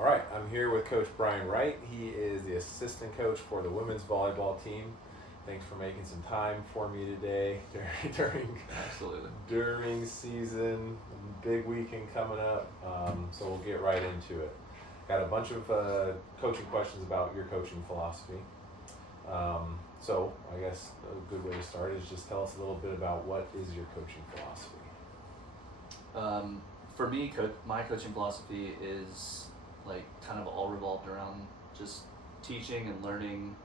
All right, I'm here with Coach Brian Wright. He is the assistant coach for the women's volleyball team. Thanks for making some time for me today Absolutely. during season, big weekend coming up. So we'll get right into it. Got a bunch of coaching questions about your coaching philosophy. So I guess a good way to start is just tell us a little bit about what is your coaching philosophy. For me, my coaching philosophy is like kind of all revolved around just teaching and learning,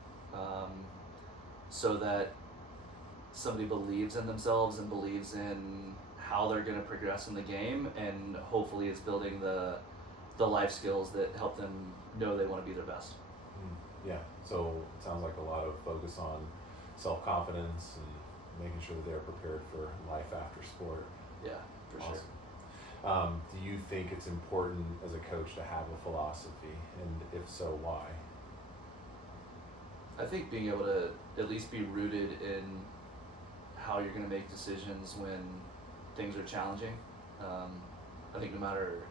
so that somebody believes in themselves and believes in how they're going to progress in the game, and hopefully is building the life skills that help them know they want to be their best. Yeah, so it sounds like a lot of focus on self-confidence and making sure that they're prepared for life after sport. Yeah, for Awesome. sure. Do you think it's important as a coach to have a philosophy, and if so, why? I think being able to at least be rooted in how you're going to make decisions when things are challenging. I think no matter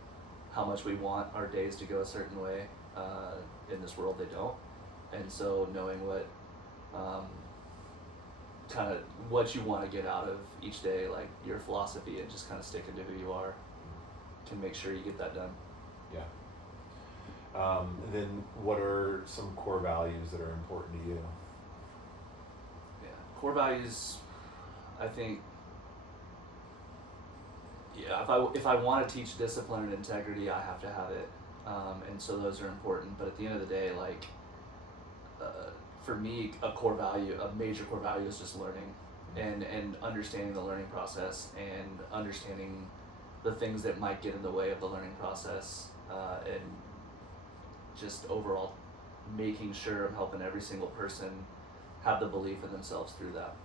how much we want our days to go a certain way, in this world they don't. And so knowing what kind of what you want to get out of each day, like your philosophy, and just kind of sticking to who you are, can make sure you get that done. Yeah. Then what are some core values that are important to you? Yeah, core values. I think, yeah, if I want to teach discipline and integrity, I have to have it, and so those are important. But at the end of the day, like, for me, a major core value is just learning, and understanding the learning process, and understanding the things that might get in the way of the learning process, and just overall making sure I'm helping every single person have the belief in themselves through that.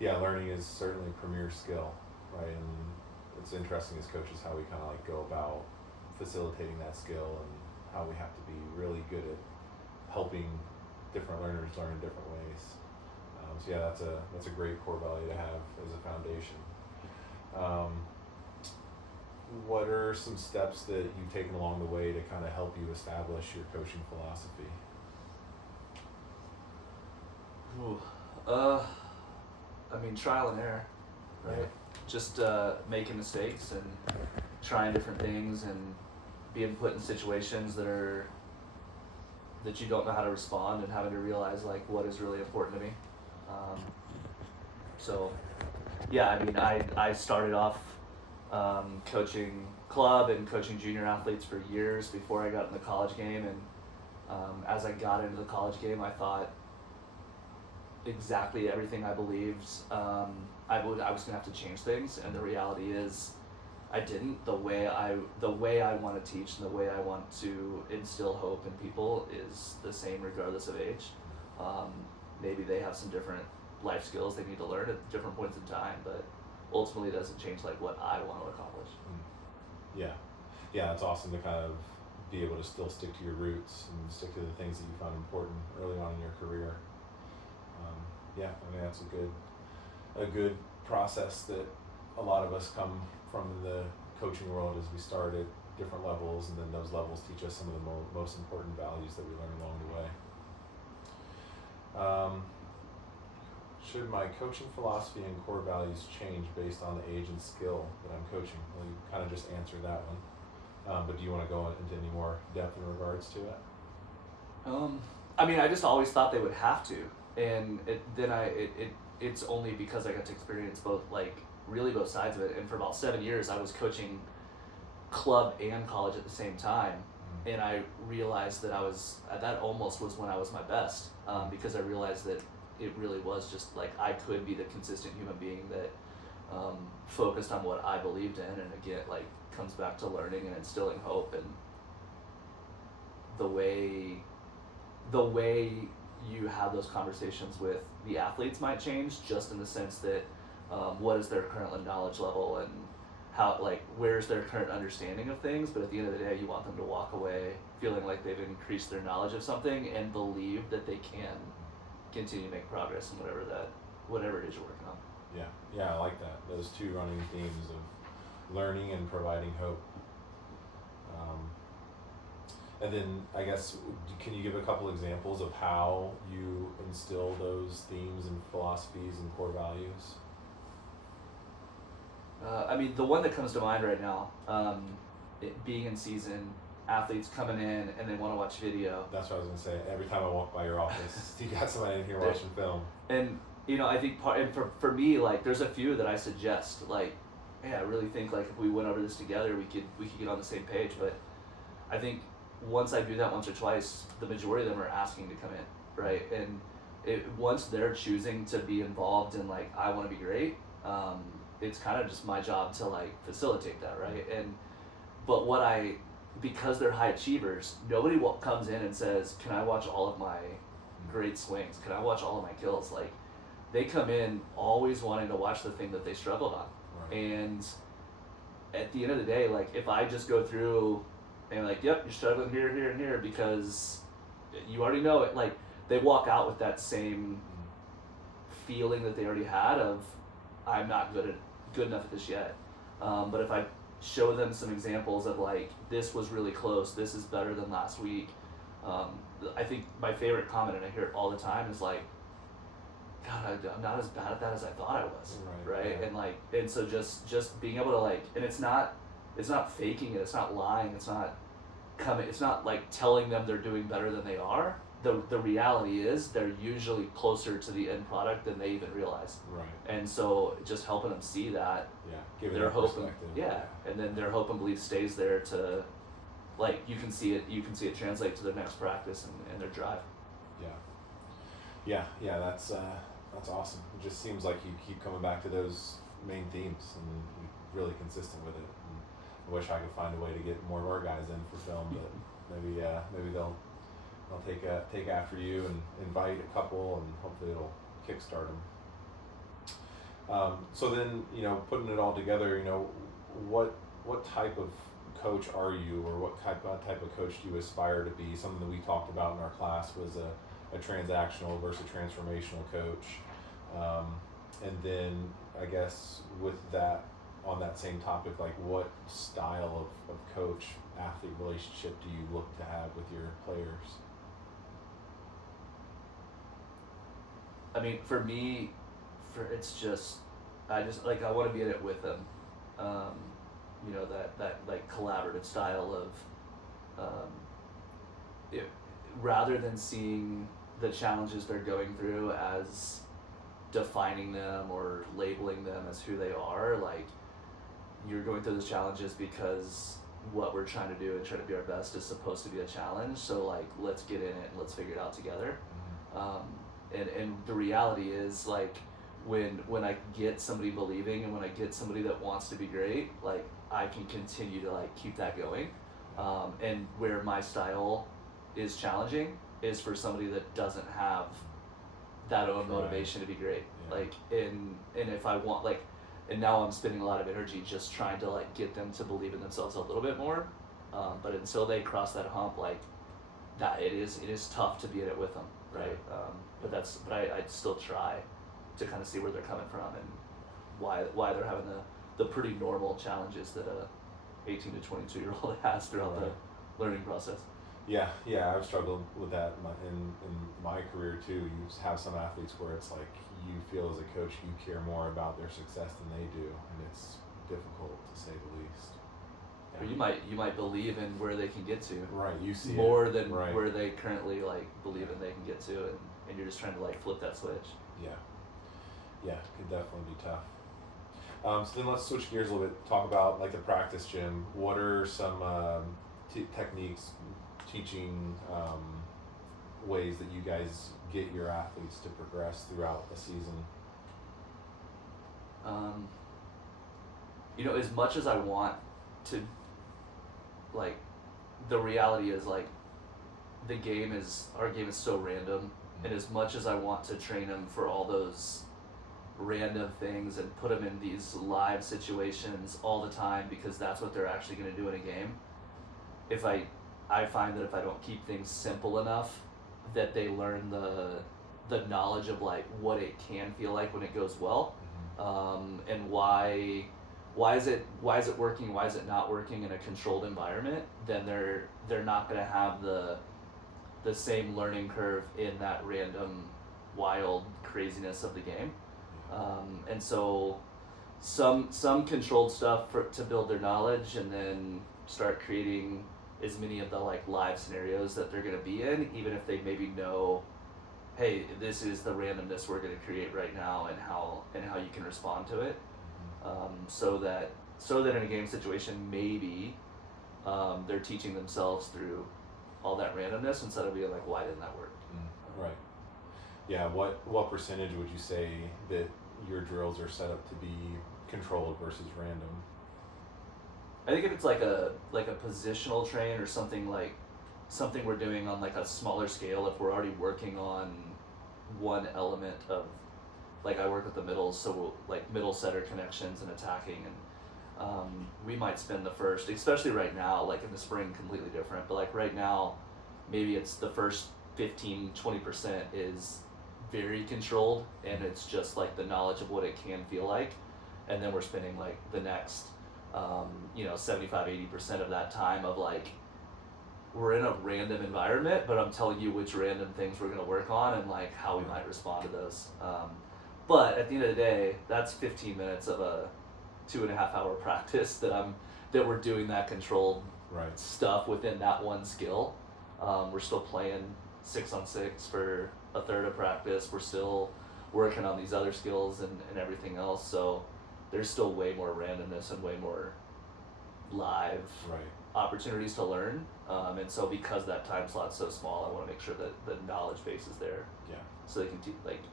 Yeah, learning is certainly a premier skill, right? And it's interesting as coaches how we kind of like go about facilitating that skill, and how we have to be really good at helping different learners learn in different ways. So yeah, that's a great core value to have as a foundation. What are some steps that you've taken along the way to kind of help you establish your coaching philosophy? Ooh. I mean, trial and error, right? Yeah. Just making mistakes and trying different things, and being put in situations that you don't know how to respond, and having to realize like what is really important to me. So yeah, I mean, I started off coaching club and coaching junior athletes for years before I got in the college game, and as I got into the college game, I thought exactly everything I believed I was gonna have to change things, and the reality is I didn't. The way I want to teach and the way I want to instill hope in people is the same regardless of age. Maybe they have some different life skills they need to learn at different points in time, but ultimately it doesn't change like what I want to accomplish. Yeah, it's awesome to kind of be able to still stick to your roots and stick to the things that you found important early on in your career. Yeah, I mean, that's a good process that a lot of us come from in the coaching world, as we start at different levels, and then those levels teach us some of the most important values that we learn along the way. Should my coaching philosophy and core values change based on the age and skill that I'm coaching? Well, you kind of just answered that one, but do you want to go into any more depth in regards to it? I mean, I just always thought they would have to, and it's only because I got to experience both sides of it. And for about 7 years, I was coaching club and college at the same time, and I realized that that almost was when I was my best, because I realized that it really was just like I could be the consistent human being that focused on what I believed in, and again, like, comes back to learning and instilling hope, and the way you have those conversations with the athletes might change, just in the sense that what is their current knowledge level, and how, like, where's their current understanding of things. But at the end of the day, you want them to walk away feeling like they've increased their knowledge of something, and believe that they can continue to make progress in whatever it is you're working on. Yeah, I like that. Those two running themes of learning and providing hope. And then I guess, can you give a couple examples of how you instill those themes and philosophies and core values? I mean, the one that comes to mind right now, being in season, athletes coming in and they want to watch video. That's what I was gonna say. Every time I walk by your office, you got somebody in here watching film. And I think and for me, like, there's a few that I suggest, like, hey, I really think like if we went over this together, we could get on the same page. But I think once I do that once or twice, the majority of them are asking to come in, right? And once they're choosing to be involved in, like, I want to be great, it's kind of just my job to, like, facilitate that, right? But because they're high achievers, nobody comes in and says, can I watch all of my great swings? Can I watch all of my kills? Like, they come in always wanting to watch the thing that they struggled on. Right. And at the end of the day, like, if I just go through and, like, yep, you're struggling here, here, and here because you already know it, like, they walk out with that same feeling that they already had of, I'm not good enough at this yet. But if I show them some examples of, like, this was really close, this is better than last week. I think my favorite comment, and I hear it all the time, is like, God, I'm not as bad at that as I thought I was, right? Yeah. And so just being able to, like, and it's not faking it, it's not lying, it's not like telling them they're doing better than they are. The reality is they're usually closer to the end product than they even realize. Right. And so just helping them see that. Yeah. Giving their them hope perspective. And then their hope and belief stays there to, like, you can see it translate to their next practice and their drive. Yeah. That's awesome. It just seems like you keep coming back to those main themes and you're really consistent with it. And I wish I could find a way to get more of our guys in for film, but maybe they'll take after you and invite a couple, and hopefully it'll kickstart them. So then, putting it all together, what type of coach are you, or what type of coach do you aspire to be? Something that we talked about in our class was a transactional versus transformational coach. And then I guess with that, on that same topic, like, what style of coach athlete relationship do you look to have with your players? I mean, for me, it's just, I want to be in it with them. That like collaborative style of, rather than seeing the challenges they're going through as defining them or labeling them as who they are. Like, you're going through those challenges because what we're trying to do and try to be our best is supposed to be a challenge. So, like, let's get in it and let's figure it out together. And the reality is, like, when I get somebody believing and when I get somebody that wants to be great, like, I can continue to, like, keep that going. And where my style is challenging is for somebody that doesn't have that own motivation to be great. Yeah. Like, and if I want, like, and now I'm spending a lot of energy just trying to, like, get them to believe in themselves a little bit more. But until they cross that hump, like, that it is tough to be in it with them, right? But I still try to kind of see where they're coming from and why they're having the pretty normal challenges that a 18 to 22 year old has throughout the learning process. Yeah, I've struggled with that in my career too. You have some athletes where it's like you feel as a coach you care more about their success than they do, and it's difficult to say the least. Or you might believe in where they can get to. Right, you see more than where they currently, like, believe in they can get to, and you're just trying to, like, flip that switch. Yeah, it could definitely be tough. So then let's switch gears a little bit. Talk about, like, the practice gym. What are some techniques, teaching ways that you guys get your athletes to progress throughout the season? As much as I want to, like, the reality is, like, our game is so random, and as much as I want to train them for all those random things and put them in these live situations all the time because that's what they're actually going to do in a game, I find that if I don't keep things simple enough, that they learn the knowledge of, like, what it can feel like when it goes well, and why why is it working, why is it not working in a controlled environment, then they're not going to have the same learning curve in that random wild craziness of the game. And so some controlled stuff to build their knowledge, and then start creating as many of the like live scenarios that they're going to be in, even if they maybe know, hey, this is the randomness we're going to create right now, and how you can respond to it. So that in a game situation, maybe they're teaching themselves through all that randomness, instead of being like, why didn't that work? Right. Yeah. What percentage would you say that your drills are set up to be controlled versus random? I think if it's like a positional train, or something we're doing on like a smaller scale, if we're already working on one element of, like I work with the middles, so like middle setter connections and attacking, and we might spend the first, especially right now, like in the spring completely different, but like right now, maybe it's the first 15-20% is very controlled, and it's just like the knowledge of what it can feel like, and then we're spending like the next 75-80% of that time of like, we're in a random environment, but I'm telling you which random things we're going to work on, and like how we might respond to those. But at the end of the day, that's 15 minutes of a 2.5 hour practice that we're doing that controlled stuff within that one skill. We're still playing 6-on-6 for a third of practice. We're still working on these other skills and everything else. So there's still way more randomness and way more live opportunities to learn. And so because that time slot's so small, I want to make sure that the knowledge base is there. Yeah. So they can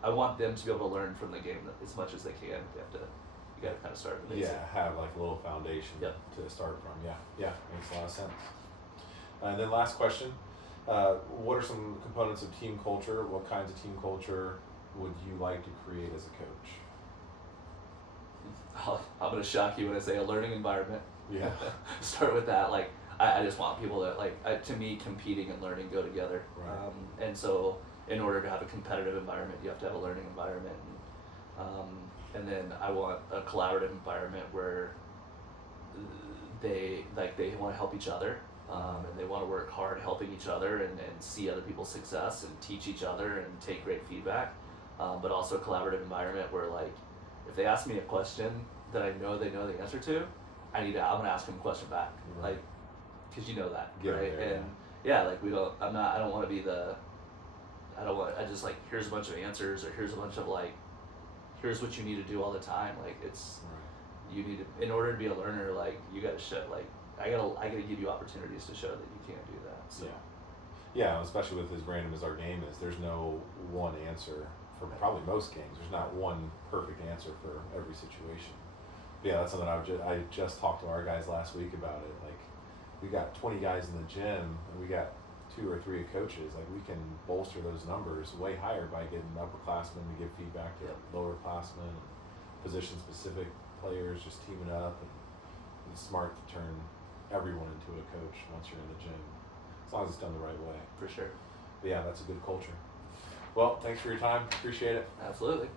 I want them to be able to learn from the game as much as they can. You got to kind of start at the basic. Yeah, have like a little foundation to start from. Yeah, makes a lot of sense. And then last question, what are some components of team culture? What kinds of team culture would you like to create as a coach? I'm going to shock you when I say a learning environment. Yeah. Start with that. Like, I just want people that, to me, competing and learning go together. Right. And so in order to have a competitive environment, you have to have a learning environment. And then I want a collaborative environment where they want to help each other, and they want to work hard helping each other, and see other people's success and teach each other and take great feedback. But also a collaborative environment where, like, if they ask me a question that I know they know the answer to, I'm gonna ask them a question back, like, because you know that, right? There, and I don't want to be I just like, here's a bunch of answers, or here's a bunch of like, here's what you need to do all the time. Like, it's you need to, in order to be a learner, like, you got to show, like, I gotta give you opportunities to show that you can do that. So yeah, especially with as random as our game is, there's no one answer for probably most games. There's not one perfect answer for every situation. But yeah, that's something I just talked to our guys last week about it. Like, we got 20 guys in the gym, and we got 2 or 3 coaches. Like, we can bolster those numbers way higher by getting upperclassmen to give feedback to lowerclassmen, and position-specific players just teaming up. And it's smart to turn everyone into a coach once you're in the gym, as long as it's done the right way. For sure. But yeah, that's a good culture. Well, thanks for your time. Appreciate it. Absolutely.